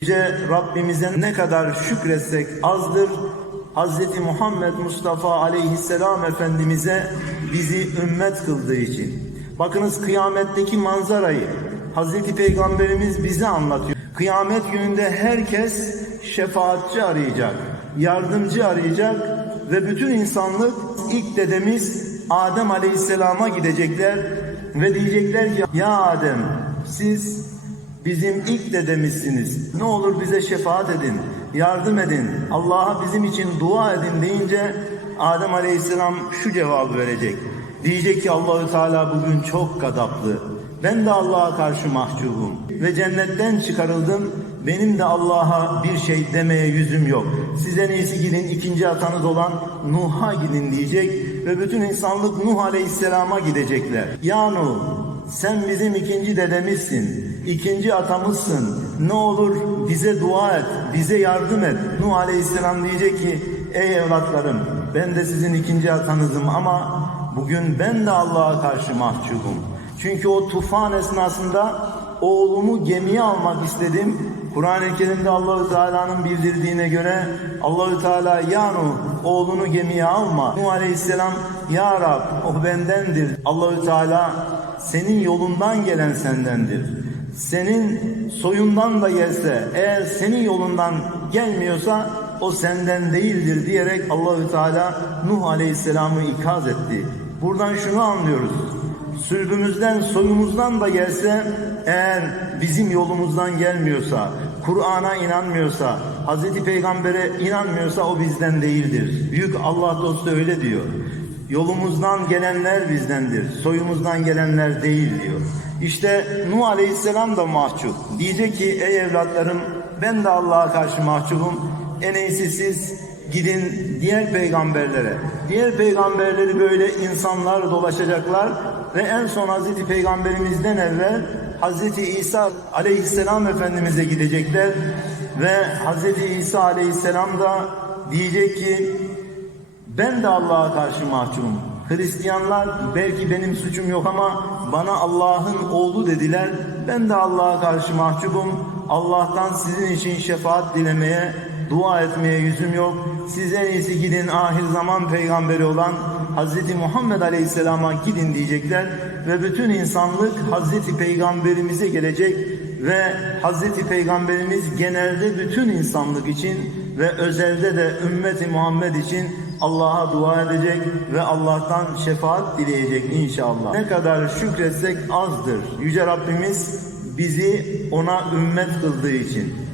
Yüce Rabbimize ne kadar şükretsek azdır. Hz. Muhammed Mustafa aleyhisselam Efendimiz'e bizi ümmet kıldığı için. Bakınız kıyametteki manzarayı Hz. Peygamberimiz bize anlatıyor. Kıyamet gününde herkes şefaatçi arayacak, yardımcı arayacak ve bütün insanlık ilk dedemiz Adem aleyhisselama gidecekler ve diyecekler ki ya Adem siz Bizim ilk dedemizsiniz. Ne olur bize şefaat edin, yardım edin, Allah'a bizim için dua edin deyince Adem Aleyhisselam şu cevabı verecek. Diyecek ki Allahü Teala bugün çok gadaplı. Ben de Allah'a karşı mahcubum ve cennetten çıkarıldım. Benim de Allah'a bir şey demeye yüzüm yok. Siz en iyisi gidin ikinci atanız olan Nuh'a gidin diyecek ve bütün insanlık Nuh Aleyhisselam'a gidecekler. Ya Nuh sen bizim ikinci dedemizsin, ikinci atamızsın. Ne olur bize dua et, bize yardım et. Nuh Aleyhisselam diyecek ki, ey evlatlarım ben de sizin ikinci atanızım ama bugün ben de Allah'a karşı mahcubum. Çünkü o tufan esnasında oğlumu gemiye almak istedim. Kur'an-ı Kerim'de Allahü Teala'nın bildirdiğine göre Allahü Teala ya Nuh oğlunu gemiye alma. Nuh Aleyhisselam ya Rab o bendendir. Allahü Teala senin yolundan gelen sendendir. Senin soyundan da gelse eğer senin yolundan gelmiyorsa o senden değildir diyerek Allahü Teala Nuh Aleyhisselam'ı ikaz etti. Buradan şunu anlıyoruz. Sülbümüzden, soyumuzdan da gelse eğer bizim yolumuzdan gelmiyorsa, Kur'an'a inanmıyorsa, Hz. Peygamber'e inanmıyorsa o bizden değildir. Büyük Allah dostu öyle diyor. Yolumuzdan gelenler bizdendir, soyumuzdan gelenler değil diyor. İşte Nuh Aleyhisselam da mahcup. Diyecek ki ey evlatlarım ben de Allah'a karşı mahcubum. En iyisi siz gidin diğer peygamberlere. Diğer peygamberleri böyle insanlar dolaşacaklar ve en son Hazreti Peygamberimizden evvel Hazreti İsa Aleyhisselam Efendimiz'e gidecekler ve Hazreti İsa Aleyhisselam da diyecek ki ben de Allah'a karşı mahcubum. Hristiyanlar belki benim suçum yok ama bana Allah'ın oğlu dediler. Ben de Allah'a karşı mahcubum. Allah'tan sizin için şefaat dilemeye, dua etmeye yüzüm yok. Siz en iyisi gidin ahir zaman peygamberi olan Hz. Muhammed Aleyhisselam'a gidin diyecekler. Ve bütün insanlık Hz. Peygamberimize gelecek ve Hz. Peygamberimiz genelde bütün insanlık için ve özelde de ümmeti Muhammed için Allah'a dua edecek ve Allah'tan şefaat dileyecek inşallah. Ne kadar şükretsek azdır. Yüce Rabbimiz bizi ona ümmet kıldığı için